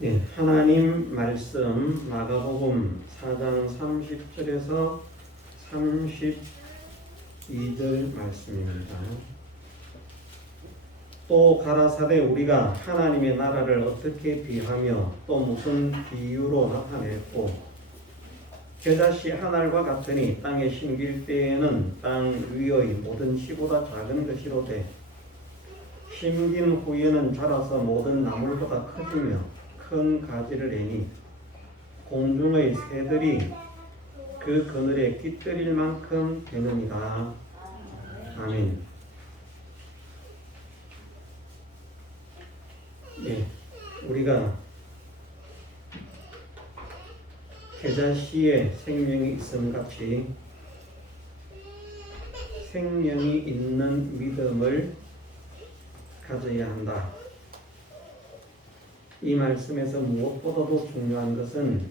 네, 하나님 말씀 마가복음 4장 30절에서 32절 말씀입니다. 또 가라사대 우리가 하나님의 나라를 어떻게 비하며 또 무슨 비유로 나타냈고 겨자씨 한 알과 같으니 땅에 심길 때에는 땅 위의 모든 씨보다 작은 것이로되 심긴 후에는 자라서 모든 나물보다 커지며 큰 가지를 내니 공중의 새들이 그 그늘에 깃들일 만큼 되느니라. 아멘. 예, 우리가 겨자씨에 생명이 있음 같이 생명이 있는 믿음을 가져야 한다. 이 말씀에서 무엇보다도 중요한 것은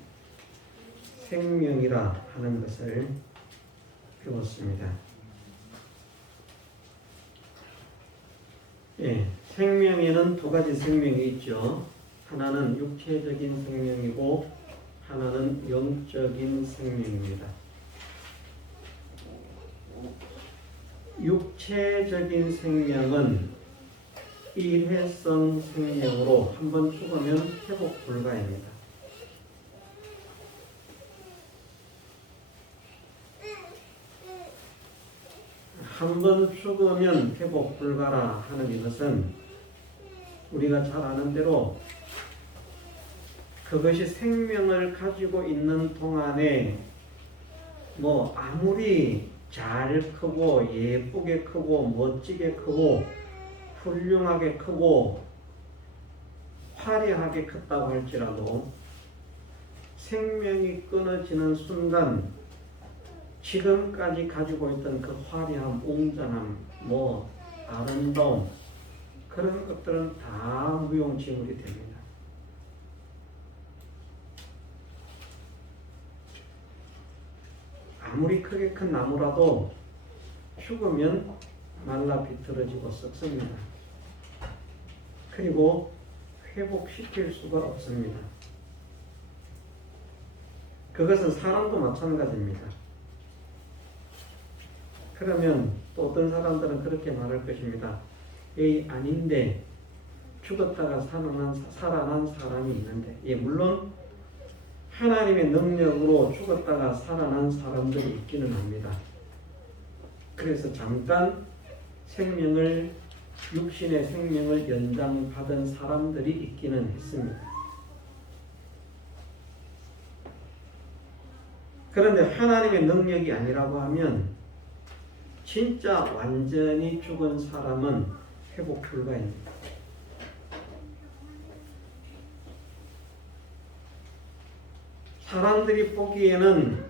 생명이라 하는 것을 배웠습니다. 예, 생명에는 두 가지 생명이 있죠. 하나는 육체적인 생명이고 하나는 영적인 생명입니다. 육체적인 생명은 일회성 생명으로 한번 죽으면 회복 불가입니다. 한번 죽으면 회복 불가라 하는 이것은 우리가 잘 아는 대로 그것이 생명을 가지고 있는 동안에 뭐 아무리 잘 크고 예쁘게 크고 멋지게 크고 훌륭하게 크고 화려하게 컸다고 할지라도 생명이 끊어지는 순간 지금까지 가지고 있던 그 화려함, 웅장함, 뭐 아름다움 그런 것들은 다 무용지물이 됩니다. 아무리 크게 큰 나무라도 죽으면 말라 비틀어지고 썩습니다. 그리고 회복시킬 수가 없습니다. 그것은 사람도 마찬가지입니다. 그러면 또 어떤 사람들은 그렇게 말할 것입니다. 에이, 아닌데 죽었다가 살아난 사람이 있는데, 예, 물론 하나님의 능력으로 죽었다가 살아난 사람들이 있기는 합니다. 그래서 잠깐 육신의 생명을 연장받은 사람들이 있기는 했습니다. 그런데 하나님의 능력이 아니라고 하면 진짜 완전히 죽은 사람은 회복 불가입니다. 사람들이 보기에는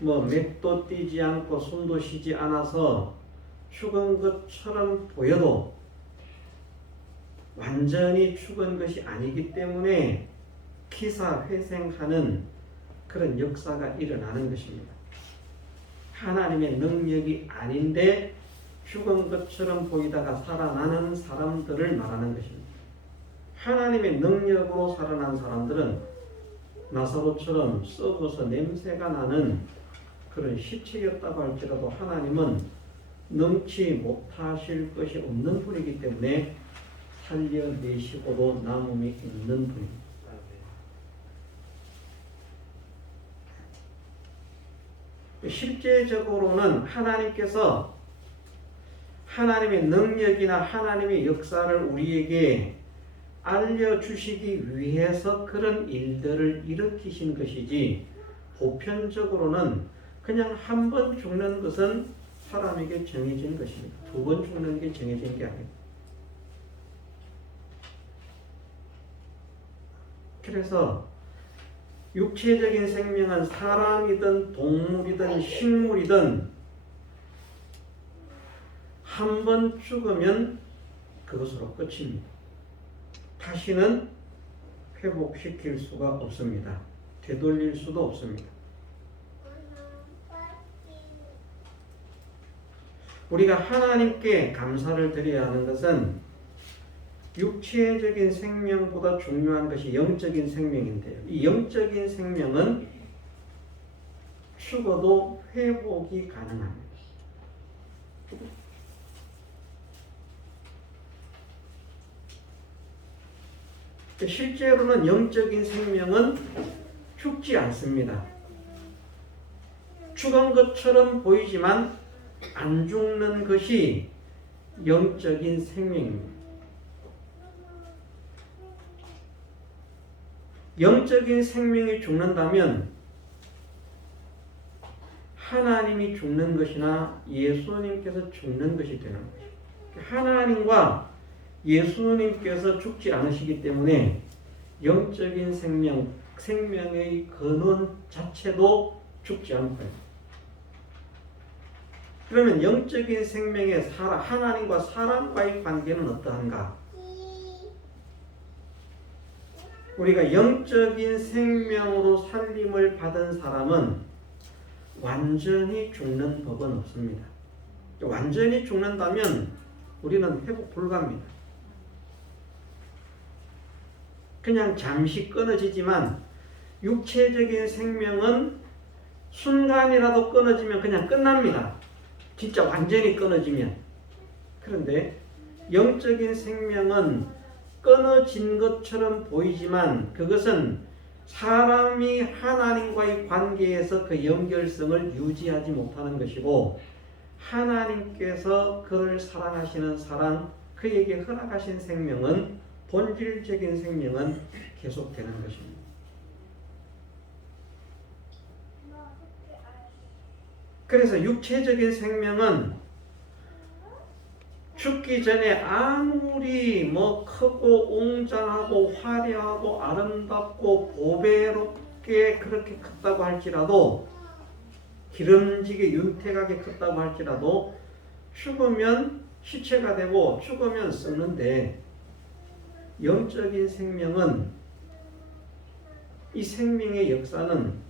뭐 맥도 뛰지 않고 숨도 쉬지 않아서 죽은 것처럼 보여도 완전히 죽은 것이 아니기 때문에 기사회생하는 그런 역사가 일어나는 것입니다. 하나님의 능력이 아닌데 죽은 것처럼 보이다가 살아나는 사람들을 말하는 것입니다. 하나님의 능력으로 살아난 사람들은 나사로처럼 썩어서 냄새가 나는 그런 시체였다고 할지라도 하나님은 능치 못하실 것이 없는 분이기 때문에 살려내시고도 남음이 있는 분입니다. 실제적으로는 하나님께서 하나님의 능력이나 하나님의 역사를 우리에게 알려주시기 위해서 그런 일들을 일으키신 것이지 보편적으로는 그냥 한 번 죽는 것은 사람에게 정해진 것입니다. 두 번 죽는 게 정해진 게 아닙니다. 그래서 육체적인 생명은 사람이든 동물이든 식물이든 한 번 죽으면 그것으로 끝입니다. 다시는 회복시킬 수가 없습니다. 되돌릴 수도 없습니다. 우리가 하나님께 감사를 드려야 하는 것은 육체적인 생명보다 중요한 것이 영적인 생명인데요. 이 영적인 생명은 죽어도 회복이 가능합니다. 실제로는 영적인 생명은 죽지 않습니다. 죽은 것처럼 보이지만 안 죽는 것이 영적인 생명입니다. 영적인 생명이 죽는다면 하나님이 죽는 것이나 예수님께서 죽는 것이 되는 것입니다. 하나님과 예수님께서 죽지 않으시기 때문에 영적인 생명의 근원 자체도 죽지 않고요. 그러면 영적인 생명의 하나님과 사람과의 관계는 어떠한가? 우리가 영적인 생명으로 살림을 받은 사람은 완전히 죽는 법은 없습니다. 완전히 죽는다면 우리는 회복 불가입니다. 그냥 잠시 끊어지지만 육체적인 생명은 순간이라도 끊어지면 그냥 끝납니다. 진짜 완전히 끊어지면. 그런데 영적인 생명은 끊어진 것처럼 보이지만 그것은 사람이 하나님과의 관계에서 그 연결성을 유지하지 못하는 것이고 하나님께서 그를 사랑하시는 사랑, 그에게 허락하신 생명은 본질적인 생명은 계속되는 것입니다. 그래서 육체적인 생명은 죽기 전에 아무리 크고 웅장하고 화려하고 아름답고 보배롭게 그렇게 컸다고 할지라도 기름지게 윤택하게 컸다고 할지라도 죽으면 시체가 되고 죽으면 썩는데 영적인 생명은 이 생명의 역사는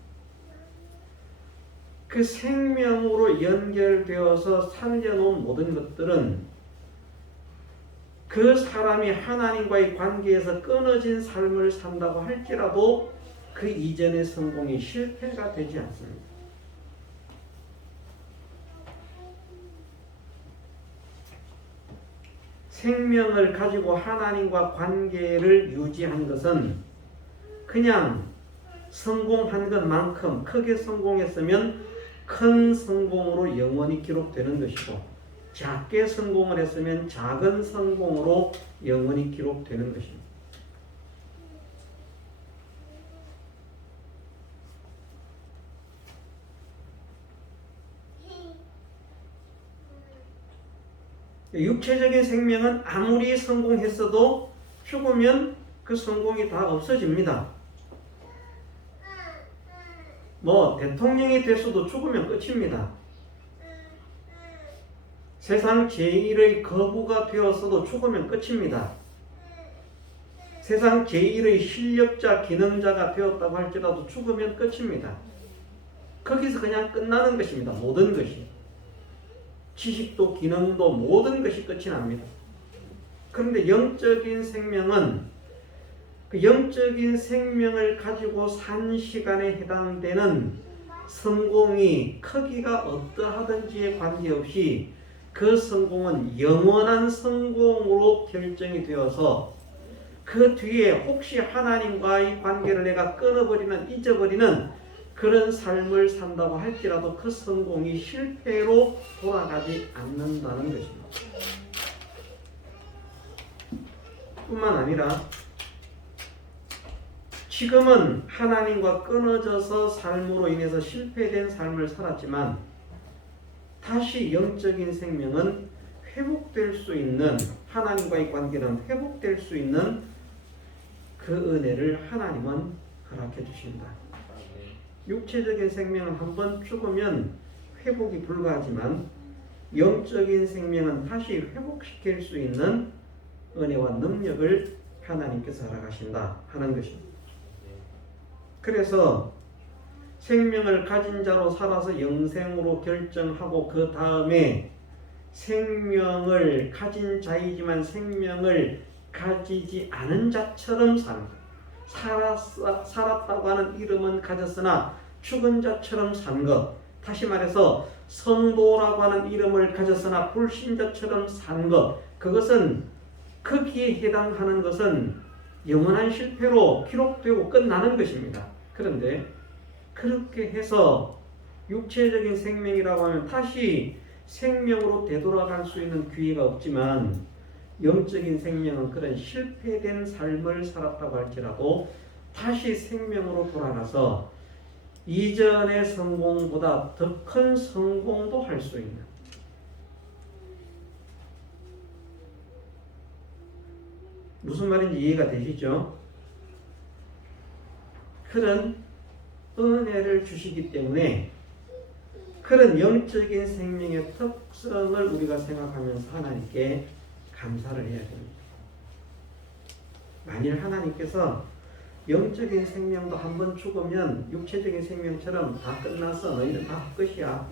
그 생명으로 연결되어서 살려놓은 모든 것들은 그 사람이 하나님과의 관계에서 끊어진 삶을 산다고 할지라도 그 이전의 성공이 실패가 되지 않습니다. 생명을 가지고 하나님과 관계를 유지한 것은 그냥 성공한 것만큼 크게 성공했으면 큰 성공으로 영원히 기록되는 것이고 작게 성공을 했으면 작은 성공으로 영원히 기록되는 것입니다. 육체적인 생명은 아무리 성공했어도 죽으면 그 성공이 다 없어집니다. 대통령이 됐어도 죽으면 끝입니다. 세상 제1의 거부가 되었어도 죽으면 끝입니다. 세상 제1의 실력자, 기능자가 되었다고 할지라도 죽으면 끝입니다. 거기서 그냥 끝나는 것입니다. 모든 것이. 지식도 기능도 모든 것이 끝이 납니다. 그런데 영적인 생명은 그 영적인 생명을 가지고 산 시간에 해당되는 성공이 크기가 어떠하든지에 관계없이 그 성공은 영원한 성공으로 결정이 되어서 그 뒤에 혹시 하나님과의 관계를 내가 끊어버리는, 잊어버리는 그런 삶을 산다고 할지라도 그 성공이 실패로 돌아가지 않는다는 것입니다. 뿐만 아니라 지금은 하나님과 끊어져서 삶으로 인해서 실패된 삶을 살았지만 다시 영적인 생명은 회복될 수 있는, 하나님과의 관계는 회복될 수 있는 그 은혜를 하나님은 허락해 주신다. 육체적인 생명은 한번 죽으면 회복이 불가하지만 영적인 생명은 다시 회복시킬 수 있는 은혜와 능력을 하나님께서 허락하신다 하는 것입니다. 그래서 생명을 가진 자로 살아서 영생으로 결정하고 그 다음에 생명을 가진 자이지만 생명을 가지지 않은 자처럼 사는 것. 살았다고 하는 이름은 가졌으나 죽은 자처럼 산 것. 다시 말해서 성도라고 하는 이름을 가졌으나 불신자처럼 산 것. 그것은 거기에 해당하는 것은 영원한 실패로 기록되고 끝나는 것입니다. 그런데 그렇게 해서 육체적인 생명이라고 하면 다시 생명으로 되돌아갈 수 있는 기회가 없지만 영적인 생명은 그런 실패된 삶을 살았다고 할지라도 다시 생명으로 돌아가서 이전의 성공보다 더 큰 성공도 할 수 있는, 무슨 말인지 이해가 되시죠? 그런 은혜를 주시기 때문에 그런 영적인 생명의 특성을 우리가 생각하면서 하나님께 감사를 해야 됩니다. 만일 하나님께서 영적인 생명도 한번 죽으면 육체적인 생명처럼 다 끝났어, 너희는 다 끝이야,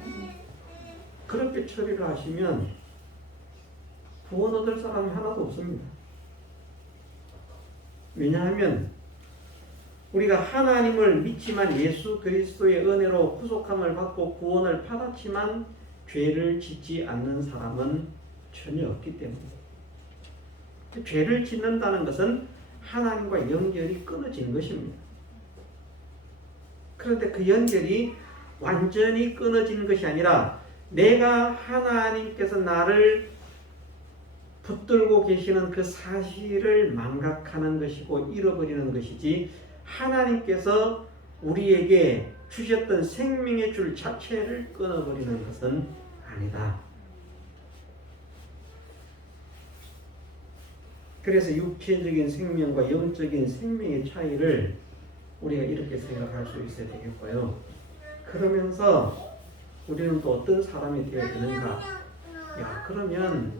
그렇게 처리를 하시면 구원 얻을 사람이 하나도 없습니다. 왜냐하면 우리가 하나님을 믿지만 예수 그리스도의 은혜로 구속함을 받고 구원을 받았지만 죄를 짓지 않는 사람은 전혀 없기 때문입니다. 죄를 짓는다는 것은 하나님과 연결이 끊어진 것입니다. 그런데 그 연결이 완전히 끊어진 것이 아니라 내가 하나님께서 나를 붙들고 계시는 그 사실을 망각하는 것이고 잃어버리는 것이지, 하나님께서 우리에게 주셨던 생명의 줄 자체를 끊어버리는 것은 아니다. 그래서 육체적인 생명과 영적인 생명의 차이를 우리가 이렇게 생각할 수 있어야 되겠고요. 그러면서 우리는 또 어떤 사람이 되어야 되는가? 그러면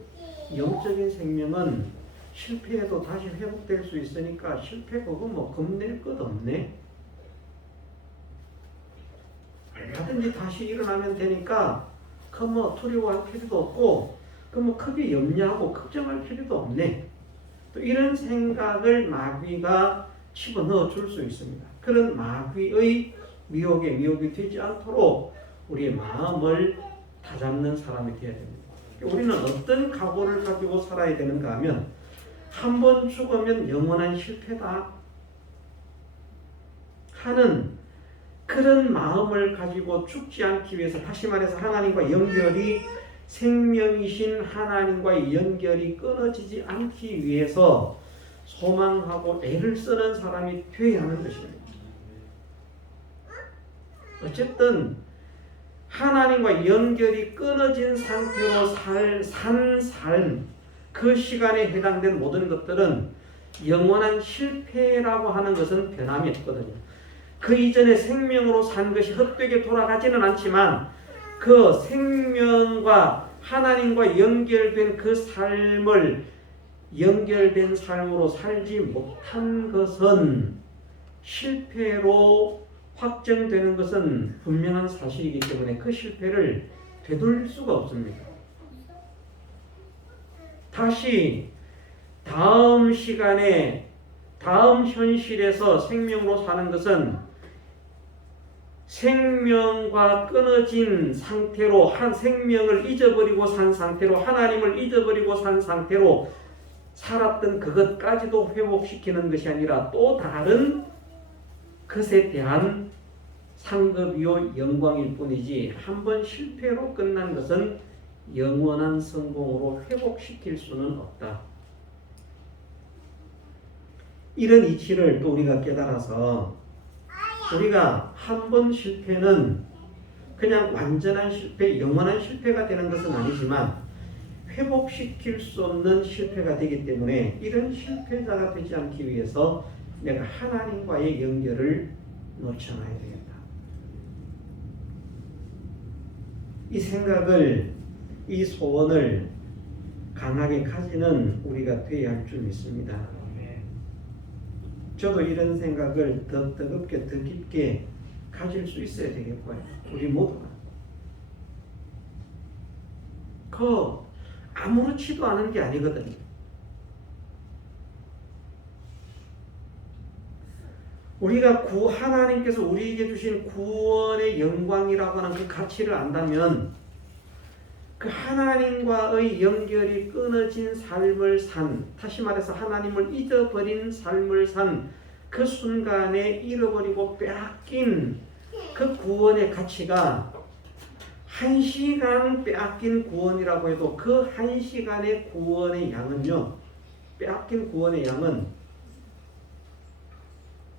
영적인 생명은 실패해도 다시 회복될 수 있으니까 실패 그거 뭐 겁낼 것 없네. 얼마든지 다시 일어나면 되니까 그 뭐 두려워할 필요도 없고 그 뭐 크게 염려하고 걱정할 필요도 없네. 또 이런 생각을 마귀가 집어넣어 줄 수 있습니다. 그런 마귀의 미혹에 미혹이 되지 않도록 우리의 마음을 다잡는 사람이 되어야 됩니다. 우리는 어떤 각오를 가지고 살아야 되는가 하면, 한 번 죽으면 영원한 실패다 하는 그런 마음을 가지고 죽지 않기 위해서, 다시 말해서 하나님과 연결이, 생명이신 하나님과의 연결이 끊어지지 않기 위해서 소망하고 애를 쓰는 사람이 되어야 하는 것입니다. 어쨌든 하나님과 연결이 끊어진 상태로 산 삶, 그 시간에 해당된 모든 것들은 영원한 실패라고 하는 것은 변함이 없거든요. 그 이전에 생명으로 산 것이 헛되게 돌아가지는 않지만 그 생명과 하나님과 연결된 그 삶을 연결된 삶으로 살지 못한 것은 실패로 확정되는 것은 분명한 사실이기 때문에 그 실패를 되돌릴 수가 없습니다. 다시 다음 시간에 다음 현실에서 생명으로 사는 것은 생명과 끊어진 상태로, 한 생명을 잊어버리고 산 상태로, 하나님을 잊어버리고 산 상태로 살았던 그것까지도 회복시키는 것이 아니라 또 다른 것에 대한 상급이요 영광일 뿐이지, 한번 실패로 끝난 것은 영원한 성공으로 회복시킬 수는 없다. 이런 이치를 또 우리가 깨달아서, 우리가 한 번 실패는 그냥 완전한 실패, 영원한 실패가 되는 것은 아니지만 회복시킬 수 없는 실패가 되기 때문에 이런 실패자가 되지 않기 위해서 내가 하나님과의 연결을 놓쳐놔야 되겠다. 이 생각을, 이 소원을 강하게 가지는 우리가 되어야 할 줄 믿습니다. 저도 이런 생각을 더 뜨겁게, 더 깊게 가질 수 있어야 되겠고요. 우리 모두가. 아무렇지도 않은 게 아니거든요. 우리가 하나님께서 우리에게 주신 구원의 영광이라고 하는 그 가치를 안다면 그 하나님과의 연결이 끊어진 삶을 다시 말해서 하나님을 잊어버린 삶을 산 그 순간에 잃어버리고 빼앗긴 그 구원의 가치가 1시간 빼앗긴 구원이라고 해도 그 1시간의 구원의 양은요, 빼앗긴 구원의 양은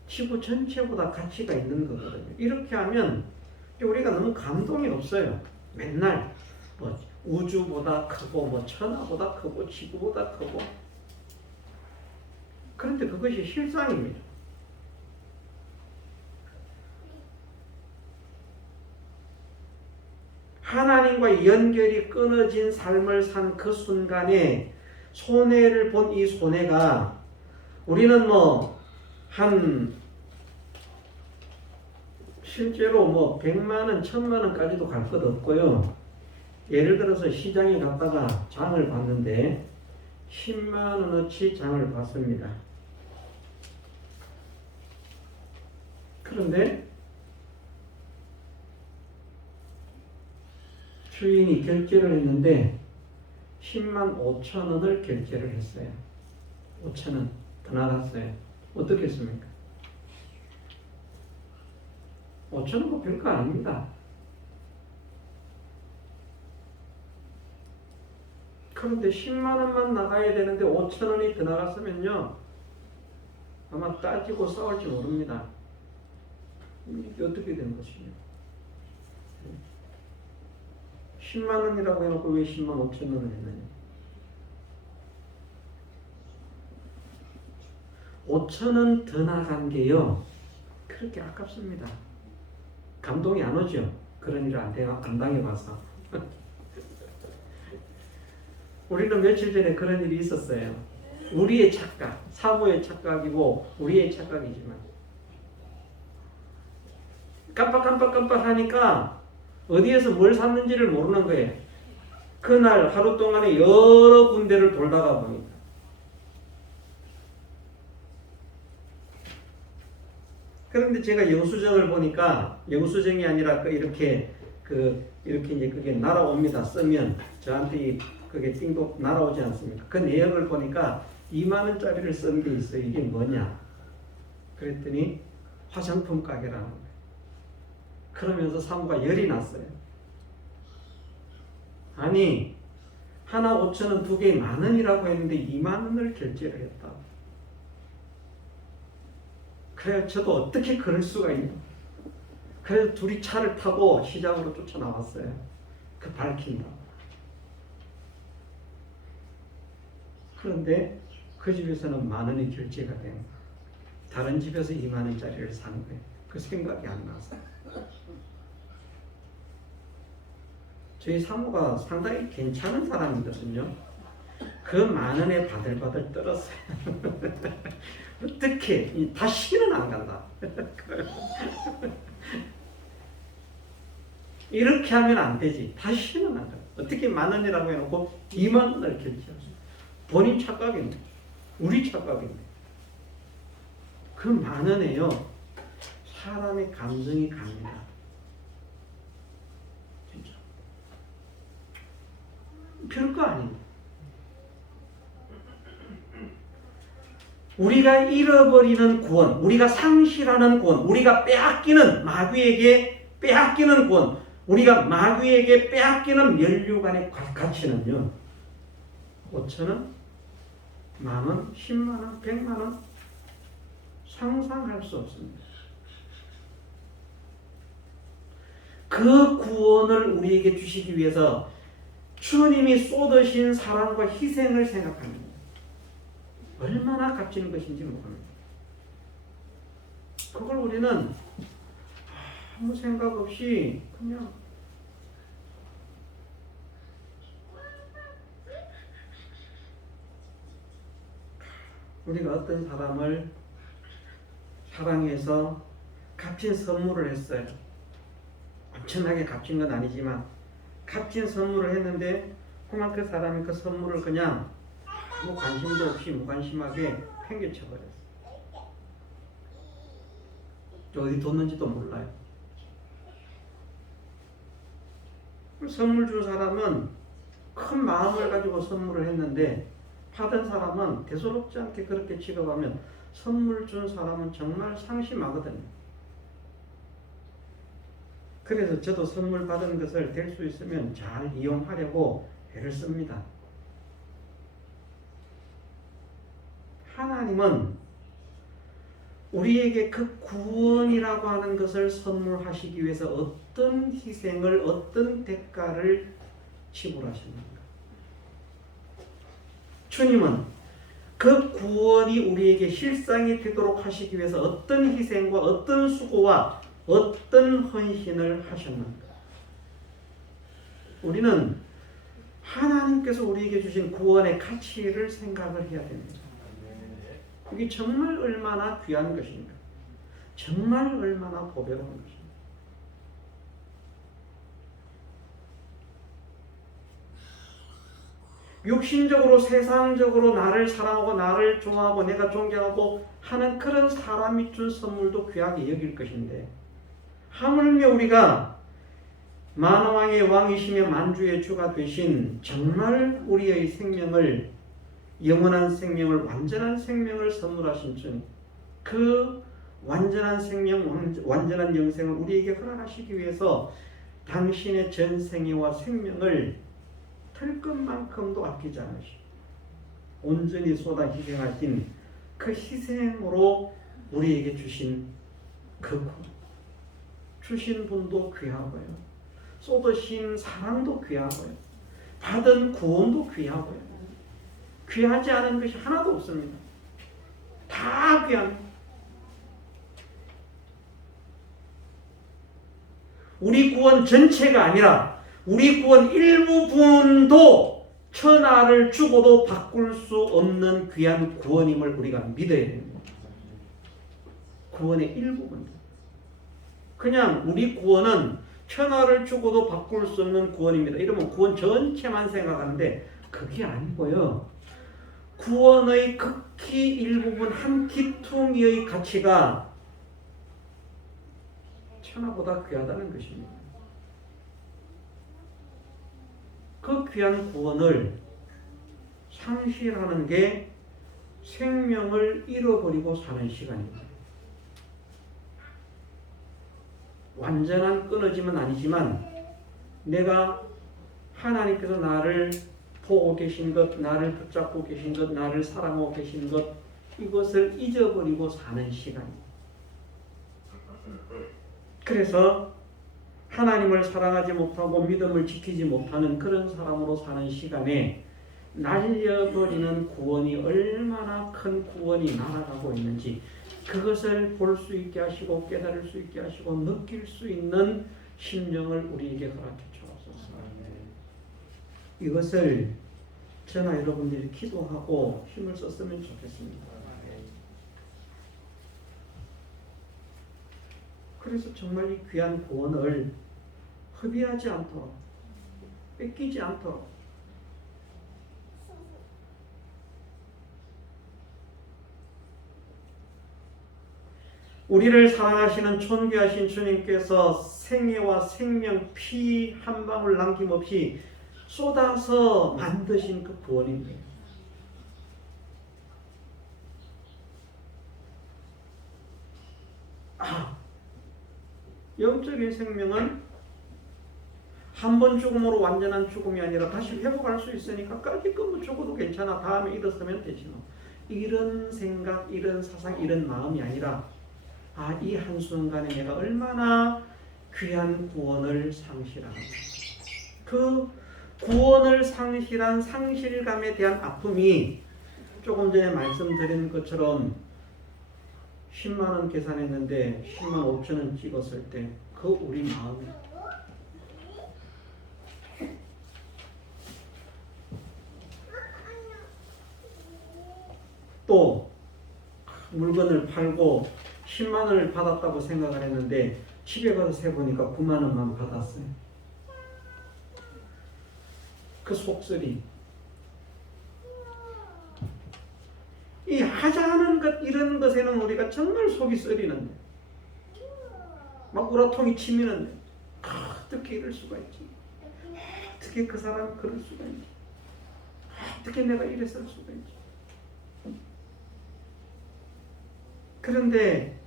지구 전체보다 가치가 있는 거거든요. 이렇게 하면 우리가 너무 감동이 없어요. 맨날 뭐 우주보다 크고 뭐 천하보다 크고 지구보다 크고. 그런데 그것이 실상입니다. 하나님과 연결이 끊어진 삶을 산 그 순간에 손해를 본 이 손해가 우리는 실제로 100만 원, 1000만 원까지도 갈 것 없고요. 예를 들어서 시장에 갔다가 장을 봤는데 10만 원어치 장을 봤습니다. 그런데 주인이 결제를 했는데 10만 5천 원을 결제를 했어요. 5천 원 더 나갔어요. 어떻겠습니까? 5천 원 별거 아닙니다. 그런데 10만 원만 나가야 되는데 5천 원이 더 나갔으면요, 아마 따지고 싸울지 모릅니다. 이게 어떻게 된 것이냐? 10만 원이라고 해놓고 왜 10만 5천 원을 했느냐? 5천 원 더 나간 게요, 그렇게 아깝습니다. 감동이 안 오죠? 그런 일을 안 당해봐서. 우리는 며칠 전에 그런 일이 있었어요. 우리의 착각, 사모의 착각이고 우리의 착각이지만 깜빡 하니까 어디에서 뭘 샀는지를 모르는 거예요. 그날 하루 동안에 여러 군데를 돌다가 보니까. 그런데 제가 영수증을 보니까, 영수증이 아니라 이렇게 이제 그게 날아옵니다. 쓰면 저한테 그게 띵동 날아오지 않습니까? 그 내역을 보니까 2만 원짜리를 쓴 게 있어요. 이게 뭐냐? 그랬더니 화장품 가게라는 거예요. 그러면서 사모가 열이 났어요. 아니, 하나 5천 원, 두 개에 10,000원이라고 했는데 2만 원을 결제를 했다. 그래서 저도 어떻게 그럴 수가 있나? 그래서 둘이 차를 타고 시장으로 쫓아나왔어요. 그 밝힌다. 그런데 그 집에서는 10,000원이 결제가 된 거예요. 다른 집에서 2만 원짜리를 산 거예요. 그 생각이 안 나서. 저희 사모가 상당히 괜찮은 사람이거든요. 그 10,000원에 바들바들 떨었어요. 어떻게 다시는 안 간다. 이렇게 하면 안 되지. 다시는 안 간다. 어떻게 10,000원이라고 해놓고 2만 원을 결제하죠. 본인 착각인데, 우리 착각인데. 그 10,000원에요, 사람의 감정이 갑니다. 진짜. 별거 아닙니다. 우리가 잃어버리는 구원, 우리가 상실하는 구원, 우리가 빼앗기는 마귀에게 빼앗기는 구원, 우리가 마귀에게 빼앗기는 면류관의 가치는요, 5,000원, 10,000원, 100,000원, 100만원 상상할 수 없습니다. 그 구원을 우리에게 주시기 위해서 주님이 쏟으신 사랑과 희생을 생각합니다. 얼마나 값진 것인지 모릅니다. 그걸 우리는 아무 생각 없이 그냥 우리가 어떤 사람을 사랑해서 값진 선물을 했어요. 엄청나게 값진 건 아니지만 값진 선물을 했는데 그만 그 사람이 그 선물을 그냥 아무 관심도 없이 무관심하게 팽개쳐버렸어요. 어디 뒀는지도 몰라요. 선물 준 사람은 큰 마음을 가지고 선물을 했는데 받은 사람은 대수롭지 않게 그렇게 취급하면 선물 준 사람은 정말 상심하거든요. 그래서 저도 선물 받은 것을 될 수 있으면 잘 이용하려고 애를 씁니다. 하나님은 우리에게 그 구원이라고 하는 것을 선물하시기 위해서 어떤 희생을, 어떤 대가를 지불하셨는가? 주님은 그 구원이 우리에게 실상이 되도록 하시기 위해서 어떤 희생과 어떤 수고와 어떤 헌신을 하셨는가? 우리는 하나님께서 우리에게 주신 구원의 가치를 생각을 해야 됩니다. 그게 정말 얼마나 귀한 것인가? 정말 얼마나 보배로운 것인가? 육신적으로 세상적으로 나를 사랑하고 나를 좋아하고 내가 존경하고 하는 그런 사람이 준 선물도 귀하게 여길 것인데 하물며 우리가 만왕의 왕이시며 만주의 주가 되신 정말 우리의 생명을 영원한 생명을 완전한 생명을 선물하신 주님 그 완전한 생명 완전한 영생을 우리에게 허락하시기 위해서 당신의 전생애와 생명을 털 것만큼도 아끼지 않으시고 온전히 쏟아 희생하신 그 희생으로 우리에게 주신 그 구원 주신 분도 귀하고요 쏟으신 사랑도 귀하고요 받은 구원도 귀하고요 귀하지 않은 것이 하나도 없습니다. 다 귀한 우리 구원 전체가 아니라 우리 구원 일부분도 천하를 주고도 바꿀 수 없는 귀한 구원임을 우리가 믿어야 됩니다. 구원의 일부분. 그냥 우리 구원은 천하를 주고도 바꿀 수 없는 구원입니다. 이러면 구원 전체만 생각하는데 그게 아니고요. 구원의 극히 일부분 한 기퉁이의 가치가 천하보다 귀하다는 것입니다. 그 귀한 구원을 상실하는 게 생명을 잃어버리고 사는 시간입니다. 완전한 끊어짐은 아니지만 내가 하나님께서 나를 보고 계신 것, 나를 붙잡고 계신 것, 나를 사랑하고 계신 것 이것을 잊어버리고 사는 시간입니다. 그래서 하나님을 사랑하지 못하고 믿음을 지키지 못하는 그런 사람으로 사는 시간에 날려버리는 구원이 얼마나 큰 구원이 날아가고 있는지 그것을 볼 수 있게 하시고 깨달을 수 있게 하시고 느낄 수 있는 심령을 우리에게 허락해 주옵소서. 이것을 저나 여러분들이 기도하고 힘을 썼으면 좋겠습니다. 그래서 정말 이 귀한 구원을 허비하지 않도록 뺏기지 않도록 우리를 사랑하시는 존귀하신 주님께서 생애와 생명 피 한 방울 남김없이 쏟아서 만드신 그 구원입니다. 영적인 생명은 한 번 죽음으로 완전한 죽음이 아니라 다시 회복할 수 있으니까 까짓거 죽어도 괜찮아. 다음에 일어서면 되지 뭐. 이런 생각, 이런 사상, 이런 마음이 아니라 이 한순간에 내가 얼마나 귀한 구원을 상실하는가. 그 구원을 상실한 상실감에 대한 아픔이 조금 전에 말씀드린 것처럼 10만 원 계산했는데 10만 5천 원 찍었을 때 그 우리 마음이 또 물건을 팔고 10만 원을 받았다고 생각을 했는데 집에 가서 세보니까 9만 원만 받았어요. 그 속쓰리. 이 하자는 것 이런 것에는 우리가 정말 속이 쓰리는데 막 우라통이 치면은 어떻게 이럴 수가 있지? 어떻게 그 사람 그럴 수가 있지? 어떻게 내가 이랬을 수가 있지? 그런데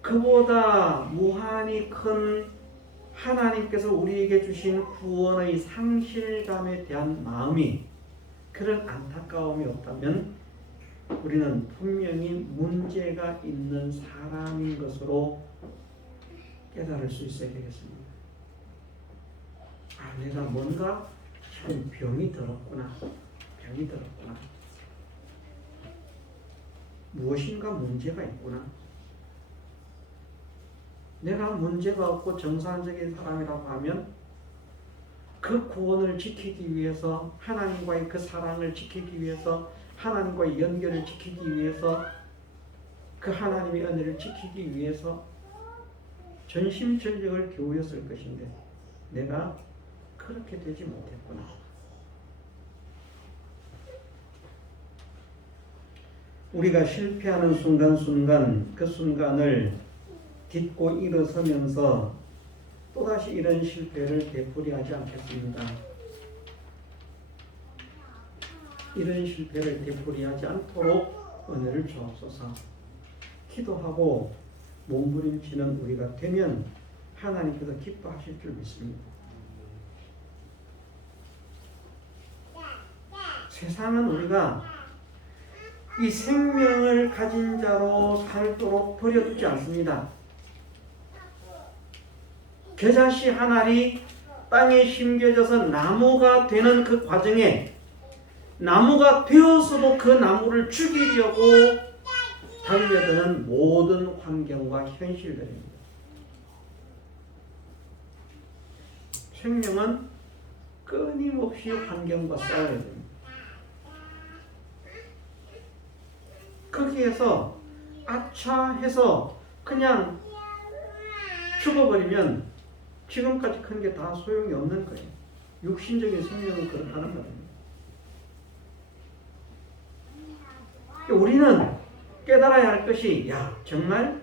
그보다 무한히 큰 하나님께서 우리에게 주신 구원의 상실감에 대한 마음이, 그런 안타까움이 없다면 우리는 분명히 문제가 있는 사람인 것으로 깨달을 수 있어야 되겠습니다. 아, 내가 뭔가 참 병이 들었구나. 병이 들었구나. 무엇인가 문제가 있구나. 내가 문제가 없고 정상적인 사람이라고 하면 그 구원을 지키기 위해서, 하나님과의 그 사랑을 지키기 위해서, 하나님과의 연결을 지키기 위해서, 그 하나님의 은혜를 지키기 위해서 전심전력을 기울였을 것인데 내가 그렇게 되지 못했구나. 우리가 실패하는 순간순간 그 순간을 딛고 일어서면서 또다시 이런 실패를 되풀이하지 않겠습니다. 이런 실패를 되풀이하지 않도록 은혜를 주옵소서. 기도하고 몸부림치는 우리가 되면 하나님께서 기뻐하실 줄 믿습니다. 세상은 우리가 이 생명을 가진 자로 살도록 버려두지 않습니다. 겨자씨 한 알이 땅에 심겨져서 나무가 되는 그 과정에 나무가 되어서도 그 나무를 죽이려고 달려드는 모든 환경과 현실들입니다. 생명은 끊임없이 환경과 싸워야 됩니다. 거기에서 아차 해서 그냥 죽어버리면 지금까지 큰 게 다 소용이 없는 거예요. 육신적인 생명은 그렇다는 거예요. 우리는 깨달아야 할 것이, 야, 정말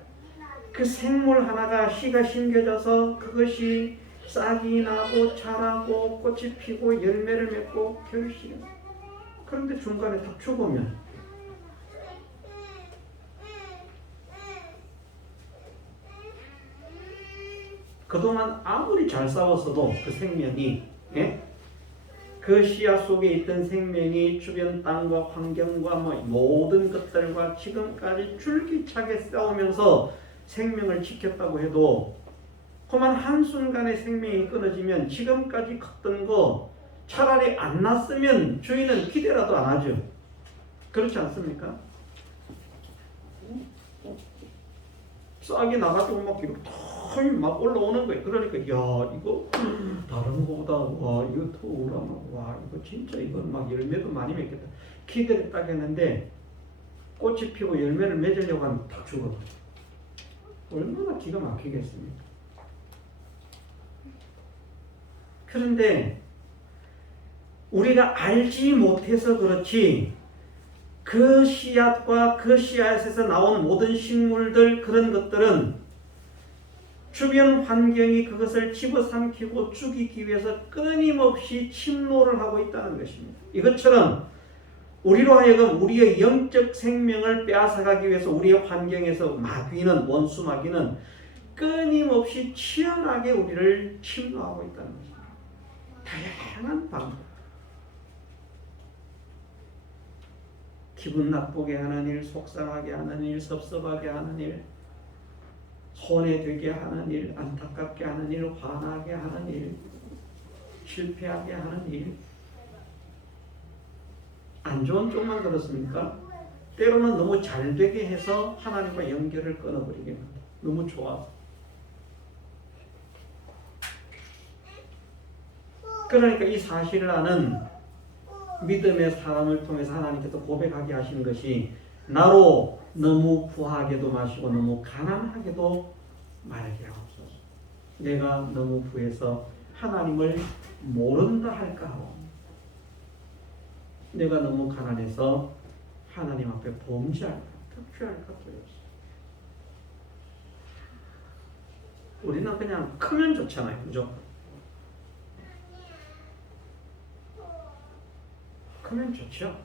그 생물 하나가 씨가 심겨져서 그것이 싹이 나고 자라고 꽃이 피고 열매를 맺고 결실을, 그런데 중간에 다 죽으면 그동안 아무리 잘 싸웠어도 그 생명이, 그 씨앗 속에 있던 생명이 주변 땅과 환경과 모든 것들과 지금까지 줄기차게 싸우면서 생명을 지켰다고 해도 그만 한순간에 생명이 끊어지면 지금까지 컸던 거 차라리 안 났으면 주인은 기대라도 안 하죠. 그렇지 않습니까? 싹이 나가지고 막 이렇게 막 올라오는 거예요. 그러니까 야, 이거 다른 거보다 와, 이거 더 우람하고, 와, 이거 진짜 이건 막 열매도 많이 맺겠다 기대를 딱 했는데 꽃이 피고 열매를 맺으려고 하면 다 죽어. 얼마나 기가 막히겠습니까? 그런데 우리가 알지 못해서 그렇지, 그 씨앗과 그 씨앗에서 나온 모든 식물들, 그런 것들은 주변 환경이 그것을 집어삼키고 죽이기 위해서 끊임없이 침노를 하고 있다는 것입니다. 이것처럼 우리로 하여금 우리의 영적 생명을 빼앗아가기 위해서 우리의 환경에서 마귀는, 원수 마귀는 끊임없이 치열하게 우리를 침노하고 있다는 것입니다. 다양한 방법. 기분 나쁘게 하는 일, 속상하게 하는 일, 섭섭하게 하는 일, 손해되게 하는 일, 안타깝게 하는 일, 화나게 하는 일, 실패하게 하는 일. 안 좋은 쪽만 그렇습니까? 때로는 너무 잘 되게 해서 하나님과 연결을 끊어버리게 합니다. 너무 좋아서. 그러니까 이 사실을 아는 믿음의 사람을 통해서 하나님께서 고백하게 하신 것이, 나로 너무 부하게도 마시고 너무 가난하게도 말하게 하옵소서. 내가 너무 부해서 하나님을 모른다 할까 하오. 내가 너무 가난해서 하나님 앞에 범죄할까, 득죄할까 두렵소. 우리는 그냥 크면 좋잖아요. 그죠? 크면 좋죠.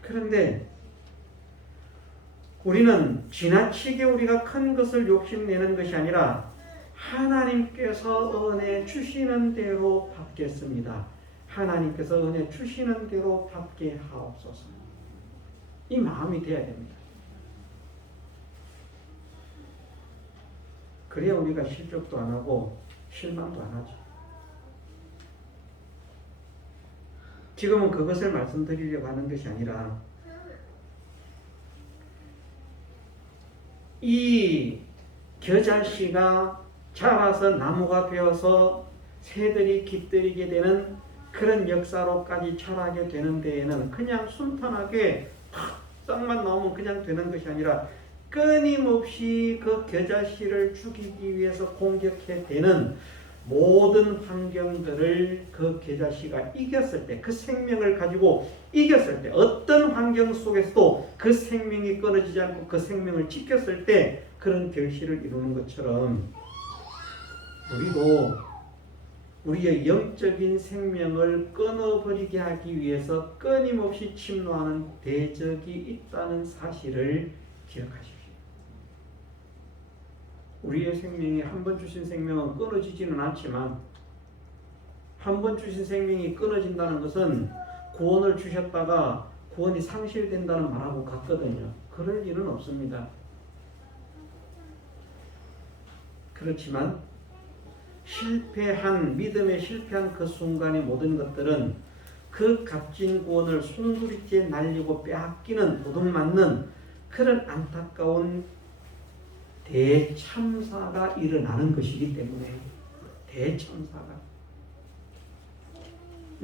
그런데 우리는 지나치게 우리가 큰 것을 욕심내는 것이 아니라 하나님께서 은혜 주시는 대로 받겠습니다. 하나님께서 은혜 주시는 대로 받게 하옵소서. 이 마음이 돼야 됩니다. 그래야 우리가 실족도 안 하고 실망도 안 하죠. 지금은 그것을 말씀드리려고 하는 것이 아니라 이 겨자씨가 자라서 나무가 되어서 새들이 깃들이게 되는 그런 역사로까지 자라게 되는 데에는 그냥 순탄하게 싹만 나오면 그냥 되는 것이 아니라 끊임없이 그 겨자씨를 죽이기 위해서 공격해 대는 모든 환경들을 그 겨자씨가 이겼을 때, 그 생명을 가지고 이겼을 때, 어떤 환경 속에서도 그 생명이 끊어지지 않고 그 생명을 지켰을 때 그런 결실을 이루는 것처럼 우리도 우리의 영적인 생명을 끊어버리게 하기 위해서 끊임없이 침노하는 대적이 있다는 사실을 기억하십시오. 우리의 생명이 한 번 주신 생명은 끊어지지는 않지만 한 번 주신 생명이 끊어진다는 것은 구원을 주셨다가 구원이 상실된다는 말하고 같거든요. 그럴 일은 없습니다. 그렇지만 믿음에 실패한 그 순간의 모든 것들은 그 값진 구원을 송두리째 날리고 빼앗기는 도둑맞는 그런 안타까운 대참사가 일어나는 것이기 때문에 대참사가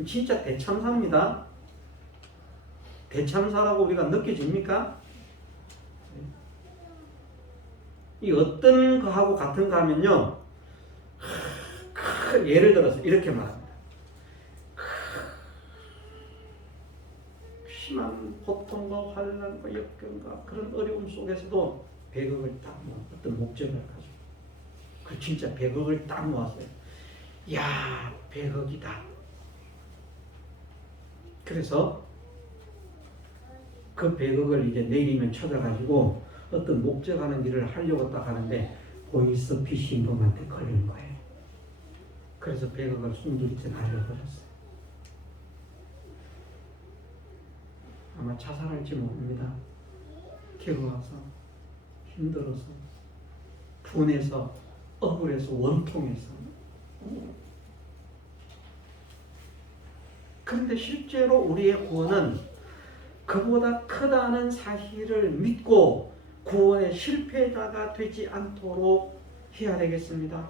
진짜 대참사입니다. 대참사라고 우리가 느껴집니까? 이 어떤 거하고 같은가 하면요, 예를 들어서 이렇게 말합니다. 심한 고통과 환난과 역경과 그런 어려움 속에서도 100억을 딱 모아, 어떤 목적을 가지고 그 진짜 100억을 딱 모았어요. 야, 100억이다. 그래서 그 100억을 이제 내일이면 찾아가지고 어떤 목적하는 일을 하려고 딱 하는데 보이스피싱범한테 걸린 거예요. 그래서 100억을 송두리째 날려버렸어요. 아마 자살할지 모릅니다. 괴로워서, 힘들어서, 분해서, 억울해서, 원통해서. 그런데 실제로 우리의 구원은 그보다 크다는 사실을 믿고 구원의 실패자가 되지 않도록 해야 되겠습니다.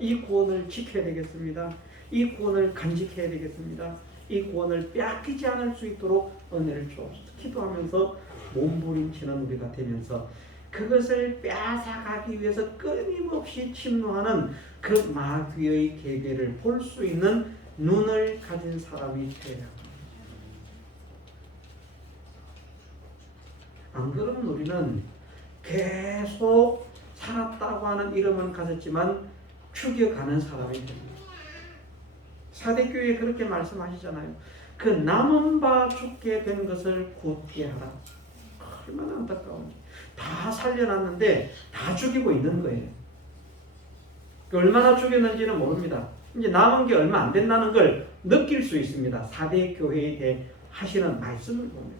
이 구원을 지켜야 되겠습니다. 이 구원을 간직해야 되겠습니다. 이 구원을 빼앗기지 않을 수 있도록 은혜를 주옵소서. 기도하면서 몸부림치는 우리가 되면서 그것을 빼앗아가기 위해서 끊임없이 침노하는 그 마귀의 계계를 볼 수 있는 눈을 가진 사람이 되어야 합니다. 안 그러면 우리는 계속 살았다고 하는 이름은 가졌지만 죽여가는 사람이 됩니다. 사대교회 그렇게 말씀하시잖아요. 그 남은 바 죽게 된 것을 굳게 하라. 얼마나 안타까운지. 다 살려놨는데 다 죽이고 있는 거예요. 얼마나 죽였는지는 모릅니다. 이제 남은 게 얼마 안 된다는 걸 느낄 수 있습니다. 사대교회에 대해 하시는 말씀을 보면.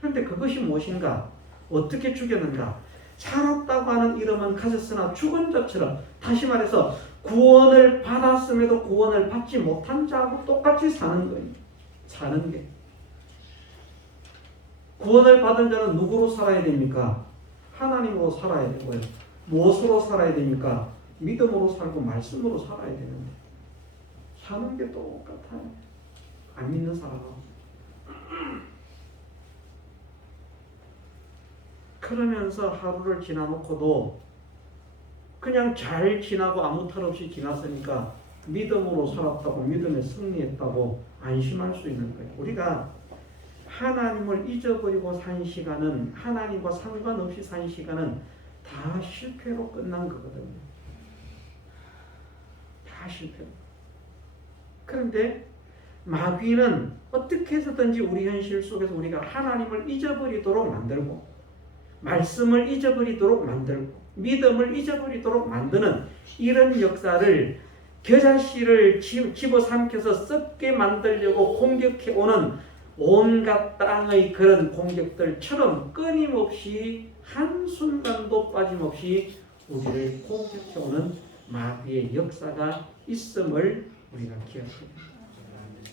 그런데 그것이 무엇인가? 어떻게 죽였는가? 살았다고 하는 이름은 가졌으나 죽은 자처럼, 다시 말해서 구원을 받았음에도 구원을 받지 못한 자하고 똑같이 사는 거예요. 사는 게. 구원을 받은 자는 누구로 살아야 됩니까? 하나님으로 살아야 되고요. 무엇으로 살아야 됩니까? 믿음으로 살고 말씀으로 살아야 되는데 사는 게 똑같아요. 안 믿는 사람하고. 그러면서 하루를 지나놓고도 그냥 잘 지나고 아무 탈 없이 지났으니까 믿음으로 살았다고, 믿음에 승리했다고 안심할 수 있는 거예요. 우리가 하나님을 잊어버리고 산 시간은, 하나님과 상관없이 산 시간은 다 실패로 끝난 거거든요. 다 실패로. 그런데 마귀는 어떻게 해서든지 우리 현실 속에서 우리가 하나님을 잊어버리도록 만들고, 말씀을 잊어버리도록 만들고, 믿음을 잊어버리도록 만드는 이런 역사를 겨자씨를 집어삼켜서 썩게 만들려고 공격해오는 온갖 땅의 그런 공격들처럼 끊임없이 한순간도 빠짐없이 우리를 공격해오는 마귀의 역사가 있음을 우리가 기억해야 합니다.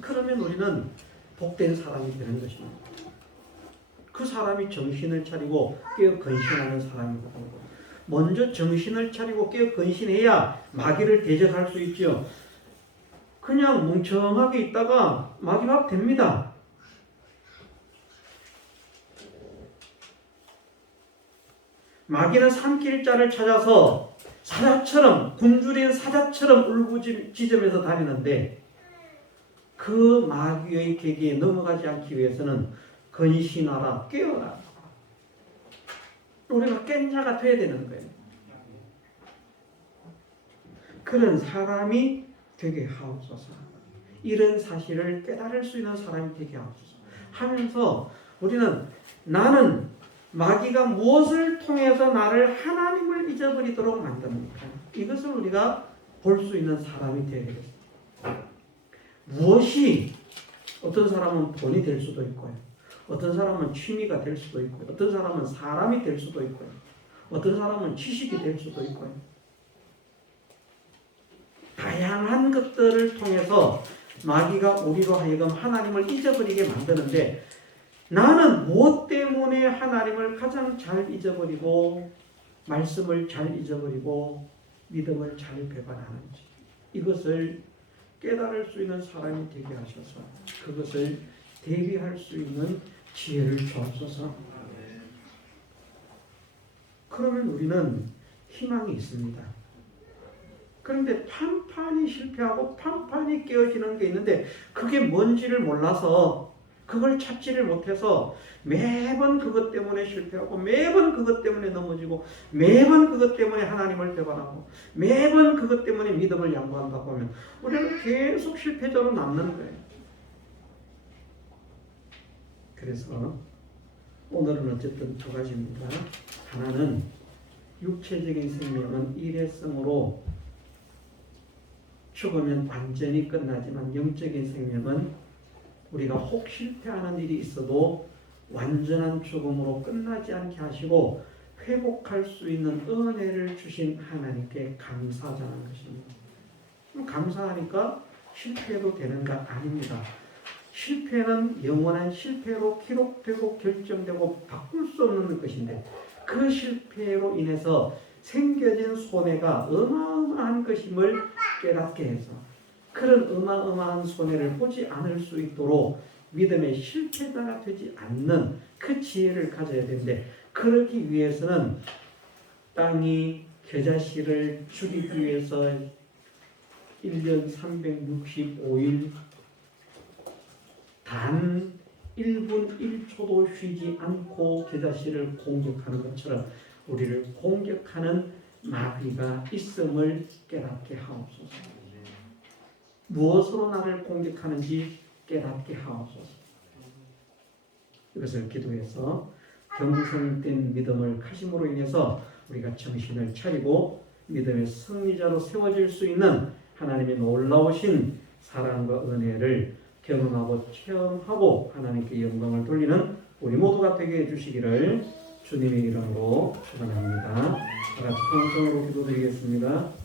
그러면 우리는 복된 사람이 되는 것입니다. 그 사람이 정신을 차리고 깨어 근신하는 사람이거든요. 먼저 정신을 차리고 깨어 근신해야 마귀를 대적할 수 있죠. 그냥 멍청하게 있다가 마귀 밥 됩니다. 마귀는 삼킬 자를 찾아서 사자처럼, 굶주린 사자처럼 울부짖으면서 다니는데, 그 마귀의 계기에 넘어가지 않기 위해서는 근신하라, 깨어라. 우리가 깬 자가 돼야 되는 거예요. 그런 사람이 되게 하옵소서. 이런 사실을 깨달을 수 있는 사람이 되게 하옵소서 하면서 우리는 나는 마귀가 무엇을 통해서 나를 하나님을 잊어버리도록 만듭니까? 이것을 우리가 볼 수 있는 사람이 되어야 되겠습니다. 무엇이, 어떤 사람은 돈이 될 수도 있고요. 어떤 사람은 취미가 될 수도 있고요. 어떤 사람은 사람이 될 수도 있고요. 어떤 사람은 지식이 될 수도 있고요. 다양한 것들을 통해서 마귀가 우리로 하여금 하나님을 잊어버리게 만드는데, 나는 무엇 때문에 하나님을 가장 잘 잊어버리고 말씀을 잘 잊어버리고 믿음을 잘 배반하는지, 이것을 깨달을 수 있는 사람이 되게 하셔서 그것을 대비할 수 있는 지혜를 주옵소서. 그러면 우리는 희망이 있습니다. 그런데 판판이 실패하고 판판이 깨어지는 게 있는데, 그게 뭔지를 몰라서, 그걸 찾지를 못해서 매번 그것 때문에 실패하고, 매번 그것 때문에 넘어지고, 매번 그것 때문에 하나님을 배반하고, 매번 그것 때문에 믿음을 양보한다고 하면 우리는 계속 실패자로 남는 거예요. 그래서 오늘은 어쨌든 두 가지입니다. 하나는 육체적인 생명은 일회성으로 죽으면 완전히 끝나지만, 영적인 생명은 우리가 혹 실패하는 일이 있어도 완전한 죽음으로 끝나지 않게 하시고 회복할 수 있는 은혜를 주신 하나님께 감사하자는 것입니다. 감사하니까 실패해도 되는 것 아닙니다. 실패는 영원한 실패로 기록되고 결정되고 바꿀 수 없는 것인데, 그 실패로 인해서 생겨진 손해가 어마어마한 것임을 깨닫게 해서 그런 어마어마한 손해를 보지 않을 수 있도록 믿음의 실패자가 되지 않는 그 지혜를 가져야 되는데, 그러기 위해서는 땅이 겨자씨를 주기 위해서 1년 365일 단 1분 1초도 쉬지 않고 겨자씨를 공격하는 것처럼 우리를 공격하는 마귀가 있음을 깨닫게 하옵소서. 무엇으로 나를 공격하는지 깨닫게 하옵소서. 이것을 기도해서 경성된 믿음을 가짐으로 인해서 우리가 정신을 차리고 믿음의 승리자로 세워질 수 있는 하나님의 놀라우신 사랑과 은혜를 경험하고 체험하고 하나님께 영광을 돌리는 우리 모두가 되게 해주시기를 주님의 이름으로 축원합니다. 다 같이 통성으로 기도드리겠습니다.